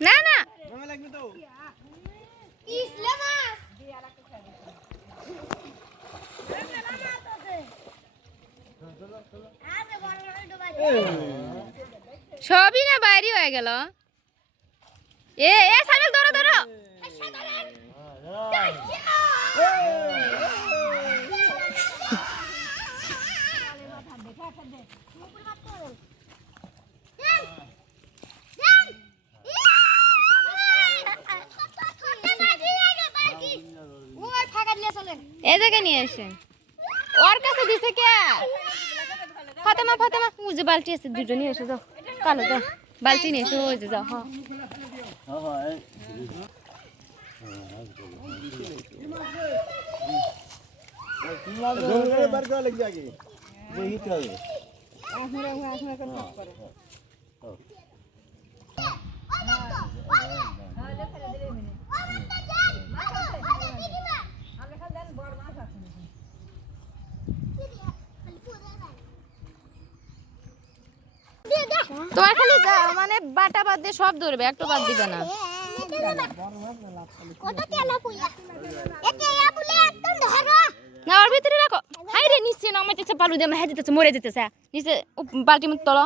না না সবই না বাইরে হয়ে গেল এ এ সামিল ধরো ধরো এই জায়গায় নিয়ে আসেন ওর কাছে দিছে কে ফাতেমা ফাতেমা ওই যে বালতি আছে দুটো নিয়ে এসো যাও কালো যাও বালতি নিয়ে এসো ওই যে যাও হ্যাঁ তোমার খালি মানে বাটা বাদ দিয়ে সব ধরবে একটু বাদ দিবে না না ওর ভিতরে রাখো হাই রে নিচে না আমাইতেছে বালু দিয়ে মাহে দিতেছে মরে যেতেছে নিচে বালতি মত তোলো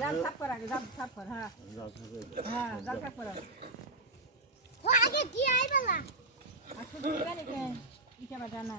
জাল সাফ কর আগে জাল সাফ কর হ্যাঁ হ্যাঁ জাল সাফ কর ও আগে কি আইবালা আচ্ছা দিবেন কি ইটা বাটা না